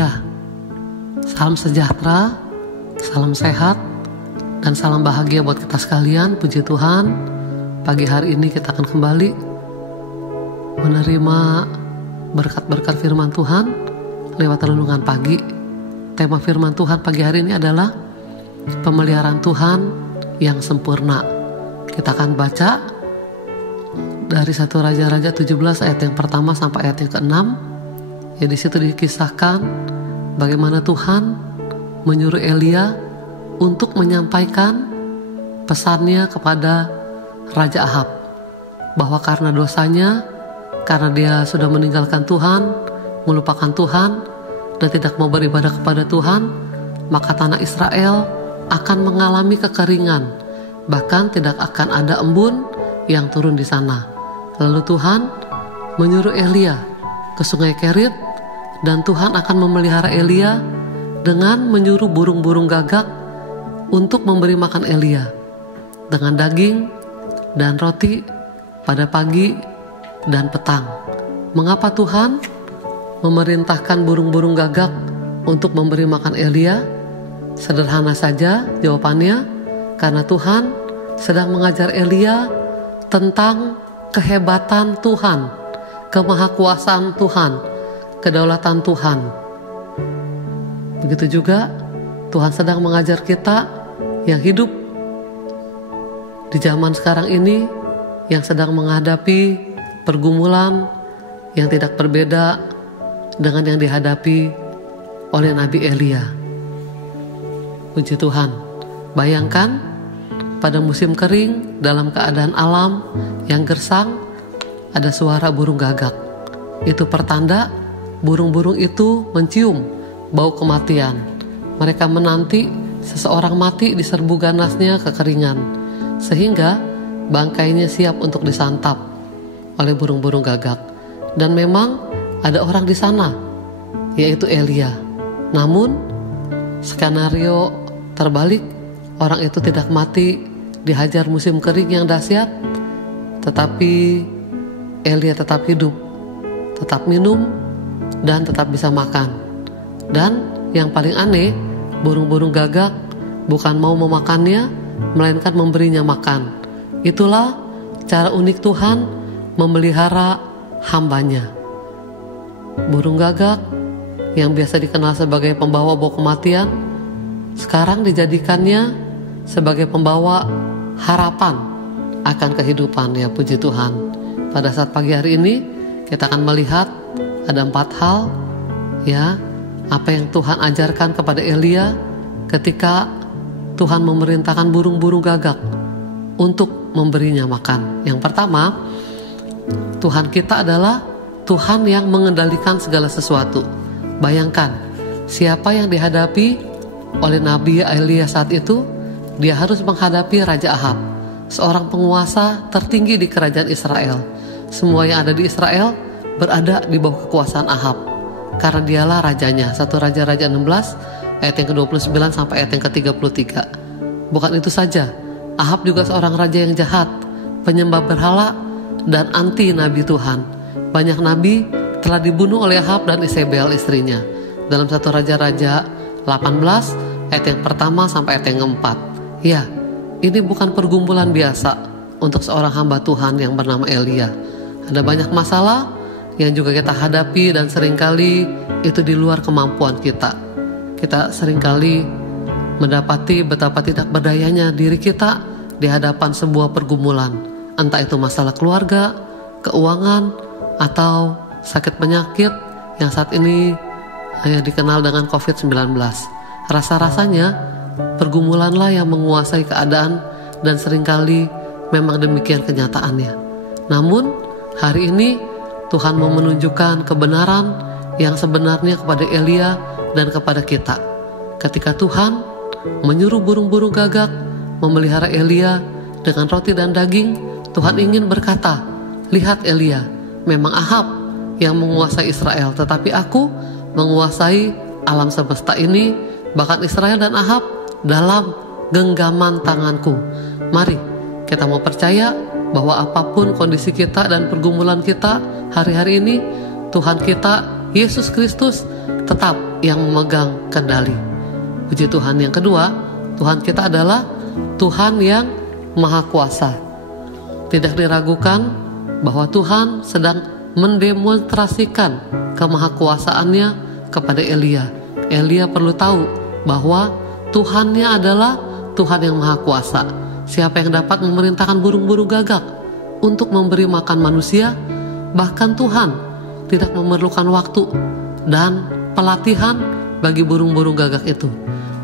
Ya, salam sejahtera, salam sehat, dan salam bahagia buat kita sekalian. Puji Tuhan, pagi hari ini kita akan kembali menerima berkat-berkat firman Tuhan lewat renungan pagi. Tema firman Tuhan pagi hari ini adalah pemeliharaan Tuhan yang sempurna. Kita akan baca dari 1 Raja-Raja 17 ayat yang pertama sampai ayat yang ke-6. Ya, di situ dikisahkan bagaimana Tuhan menyuruh Elia untuk menyampaikan pesannya kepada Raja Ahab, bahwa karena dosanya, karena dia sudah meninggalkan Tuhan, melupakan Tuhan, dan tidak mau beribadah kepada Tuhan, maka tanah Israel akan mengalami kekeringan, bahkan tidak akan ada embun yang turun di sana. Lalu Tuhan menyuruh Elia ke sungai Kerit, dan Tuhan akan memelihara Elia dengan menyuruh burung-burung gagak untuk memberi makan Elia dengan daging dan roti pada pagi dan petang. Mengapa Tuhan memerintahkan burung-burung gagak untuk memberi makan Elia? Sederhana saja jawabannya, karena Tuhan sedang mengajar Elia tentang kehebatan Tuhan, kemahakuasaan Tuhan, kedaulatan Tuhan. Begitu juga Tuhan sedang mengajar kita yang hidup di zaman sekarang ini, yang sedang menghadapi pergumulan yang tidak berbeda dengan yang dihadapi oleh Nabi Elia. Puji Tuhan. Bayangkan pada musim kering, dalam keadaan alam yang gersang, ada suara burung gagak. Itu pertanda burung-burung itu mencium bau kematian. Mereka menanti seseorang mati di serbu ganasnya kekeringan, sehingga bangkainya siap untuk disantap oleh burung-burung gagak. Dan memang ada orang di sana, yaitu Elia. Namun skenario terbalik, orang itu tidak mati dihajar musim kering yang dahsyat, tetapi Elia tetap hidup, tetap minum, dan tetap bisa makan. Dan yang paling aneh, burung-burung gagak bukan mau memakannya, melainkan memberinya makan. Itulah cara unik Tuhan memelihara hambanya. Burung gagak yang biasa dikenal sebagai pembawa bau kematian, sekarang dijadikannya sebagai pembawa harapan akan kehidupan. Ya, puji Tuhan. Pada saat pagi hari ini kita akan melihat ada 4 hal, ya, apa yang Tuhan ajarkan kepada Elia ketika Tuhan memerintahkan burung-burung gagak untuk memberinya makan. Yang pertama, Tuhan kita adalah Tuhan yang mengendalikan segala sesuatu. Bayangkan, siapa yang dihadapi oleh Nabi Elia saat itu? Dia harus menghadapi Raja Ahab, seorang penguasa tertinggi di kerajaan Israel. Semua yang ada di Israel berada di bawah kekuasaan Ahab, karena dialah rajanya. 1 Raja-Raja 16 ayat yang ke-29 sampai ayat yang ke-33. Bukan itu saja, Ahab juga seorang raja yang jahat, penyembah berhala, dan anti nabi Tuhan. Banyak nabi telah dibunuh oleh Ahab dan Isabel istrinya. Dalam 1 Raja-Raja 18 ayat yang pertama sampai ayat yang keempat. Ya, ini bukan pergumulan biasa untuk seorang hamba Tuhan yang bernama Elia. Ada banyak masalah yang juga kita hadapi, dan seringkali itu di luar kemampuan kita. Kita seringkali mendapati betapa tidak berdayanya diri kita di hadapan sebuah pergumulan, entah itu masalah keluarga, keuangan, atau sakit penyakit yang saat ini dikenal dengan COVID-19. Rasa-rasanya pergumulanlah yang menguasai keadaan, dan seringkali memang demikian kenyataannya. Namun hari ini Tuhan mau menunjukkan kebenaran yang sebenarnya kepada Elia dan kepada kita. Ketika Tuhan menyuruh burung-burung gagak memelihara Elia dengan roti dan daging, Tuhan ingin berkata, "Lihat Elia, memang Ahab yang menguasai Israel, tetapi aku menguasai alam semesta ini, bahkan Israel dan Ahab dalam genggaman tanganku." Mari kita mau percaya bahwa apapun kondisi kita dan pergumulan kita hari-hari ini, Tuhan kita Yesus Kristus tetap yang memegang kendali. Puji Tuhan. Yang kedua, Tuhan kita adalah Tuhan yang Maha Kuasa. Tidak diragukan bahwa Tuhan sedang mendemonstrasikan kemahakuasaannya kepada Elia. Elia perlu tahu bahwa Tuhannya adalah Tuhan yang Maha Kuasa. Siapa yang dapat memerintahkan burung-burung gagak untuk memberi makan manusia? Bahkan Tuhan tidak memerlukan waktu dan pelatihan bagi burung-burung gagak itu.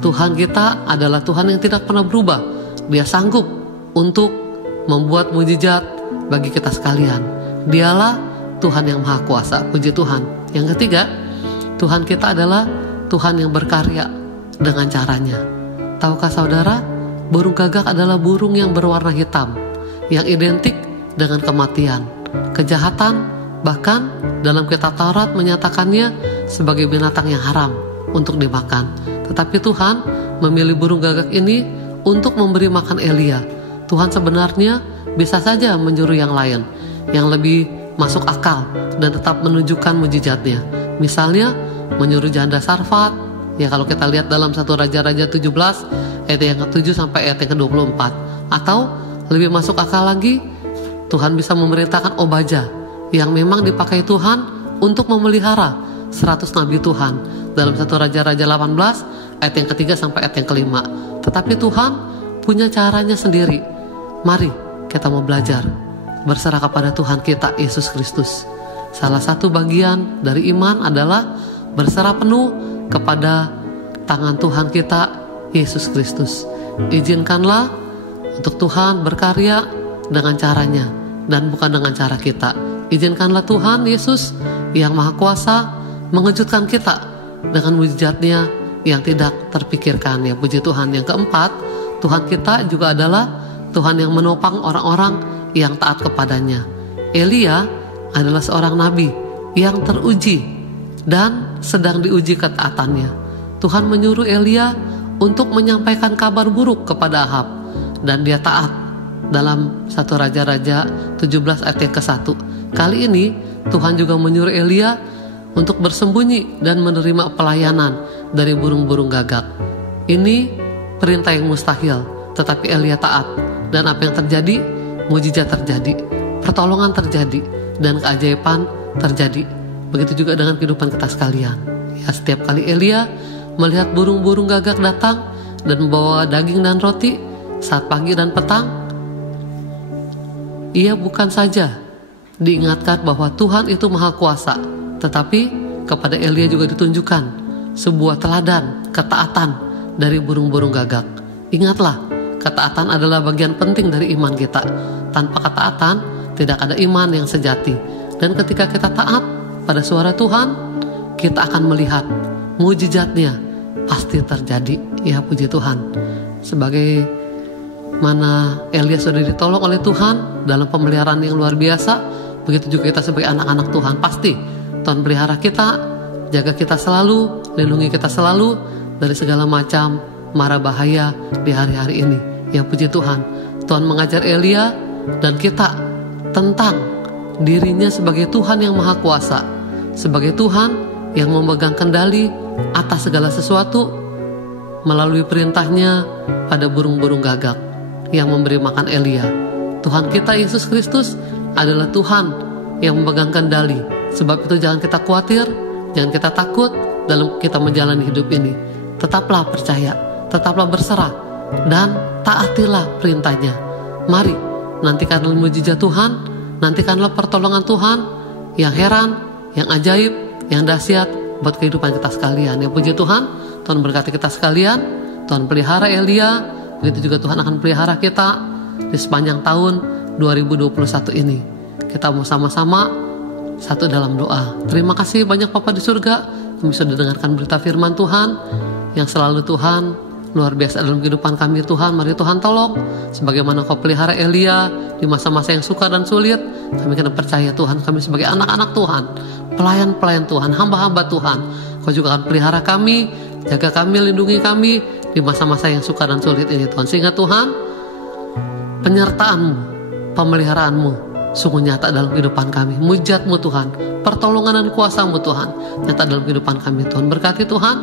Tuhan kita adalah Tuhan yang tidak pernah berubah. Dia sanggup untuk membuat mujizat bagi kita sekalian. Dialah Tuhan yang Maha Kuasa. Puji Tuhan. Yang ketiga, Tuhan kita adalah Tuhan yang berkarya dengan caranya. Tahukah saudara, burung gagak adalah burung yang berwarna hitam, yang identik dengan kematian, kejahatan, bahkan dalam kitab Taurat menyatakannya sebagai binatang yang haram untuk dimakan. Tetapi Tuhan memilih burung gagak ini untuk memberi makan Elia. Tuhan sebenarnya bisa saja menyuruh yang lain, yang lebih masuk akal dan tetap menunjukkan mujizatnya. Misalnya menyuruh janda Sarfat, ya kalau kita lihat dalam 1 Raja-Raja 17 ayat yang ke-7 sampai ayat yang ke-24. Atau lebih masuk akal lagi, Tuhan bisa memerintahkan Obaja yang memang dipakai Tuhan untuk memelihara 100 nabi Tuhan dalam 1 Raja-Raja 18 ayat yang ke-3 sampai ayat yang ke-5. Tetapi Tuhan punya caranya sendiri. Mari kita mau belajar berserah kepada Tuhan kita Yesus Kristus. Salah satu bagian dari iman adalah berserah penuh kepada tangan Tuhan kita Yesus Kristus. Izinkanlah untuk Tuhan berkarya dengan caranya dan bukan dengan cara kita. Izinkanlah Tuhan Yesus yang Maha Kuasa mengejutkan kita dengan mujizatnya yang tidak terpikirkan, ya puji Tuhan. Yang keempat, Tuhan kita juga adalah Tuhan yang menopang orang-orang yang taat kepadanya. Elia adalah seorang nabi yang teruji dan sedang diuji ketaatannya. Tuhan menyuruh Elia untuk menyampaikan kabar buruk kepada Ahab, dan dia taat dalam 1 Raja-Raja 17 ayat yang ke-1. Kali ini Tuhan juga menyuruh Elia untuk bersembunyi dan menerima pelayanan dari burung-burung gagak. Ini perintah yang mustahil, tetapi Elia taat, dan apa yang terjadi? Mujizat terjadi, pertolongan terjadi, dan keajaiban terjadi. Begitu juga dengan kehidupan kita sekalian. Ya, setiap kali Elia melihat burung-burung gagak datang dan membawa daging dan roti saat pagi dan petang, ia bukan saja diingatkan bahwa Tuhan itu Maha Kuasa, tetapi kepada Elia juga ditunjukkan sebuah teladan ketaatan dari burung-burung gagak. Ingatlah, ketaatan adalah bagian penting dari iman kita. Tanpa ketaatan tidak ada iman yang sejati. Dan ketika kita taat pada suara Tuhan, kita akan melihat mujizatnya pasti terjadi. Ya puji Tuhan. Sebagai mana Elia sudah ditolong oleh Tuhan dalam pemeliharaan yang luar biasa, begitu juga kita sebagai anak-anak Tuhan. Pasti Tuhan pelihara kita, jaga kita selalu, lindungi kita selalu dari segala macam mara bahaya di hari-hari ini. Ya puji Tuhan. Tuhan mengajar Elia dan kita tentang dirinya sebagai Tuhan yang Maha Kuasa, sebagai Tuhan yang memegang kendali atas segala sesuatu melalui perintahnya pada burung-burung gagak yang memberi makan Elia. Tuhan kita Yesus Kristus adalah Tuhan yang memegang kendali. Sebab itu jangan kita khawatir, jangan kita takut dalam kita menjalani hidup ini. Tetaplah percaya, tetaplah berserah, dan taatilah perintahnya. Mari, nantikanlah mujizat Tuhan, nantikanlah pertolongan Tuhan yang heran, yang ajaib, yang dahsyat buat kehidupan kita sekalian. Ya puji Tuhan, Tuhan berkati kita sekalian. Tuhan pelihara Elia, begitu juga Tuhan akan pelihara kita di sepanjang tahun 2021 ini. Kita mau sama-sama satu dalam doa. Terima kasih banyak Bapa di surga, kami sudah dengarkan berita firman Tuhan yang selalu Tuhan luar biasa dalam kehidupan kami. Tuhan, mari Tuhan tolong, sebagaimana Kau pelihara Elia di masa-masa yang sukar dan sulit, kami kena percaya Tuhan, kami sebagai anak-anak Tuhan, pelayan-pelayan Tuhan, hamba-hamba Tuhan, Kau juga akan pelihara kami, jaga kami, lindungi kami di masa-masa yang sukar dan sulit ini Tuhan. Sehingga Tuhan, penyertaan-Mu, pemeliharaanmu sungguh nyata dalam kehidupan kami. Mujizat-Mu Tuhan, pertolongan dan kuasa-Mu Tuhan nyata dalam kehidupan kami Tuhan. Berkati Tuhan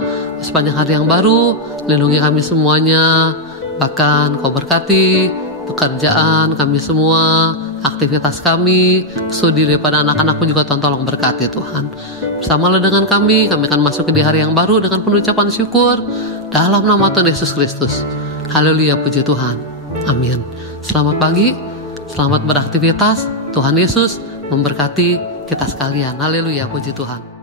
sepanjang hari yang baru, lindungi kami semuanya. Bahkan Kau berkati pekerjaan kami semua, aktivitas kami, studi daripada anak-anak-Mu juga Tuhan tolong berkati Tuhan. Bersamalah dengan kami akan masuk di hari yang baru dengan penuh ucapan syukur dalam nama Tuhan Yesus Kristus. Haleluya, puji Tuhan. Amin. Selamat pagi, selamat beraktivitas. Tuhan Yesus memberkati kita sekalian. Haleluya, puji Tuhan.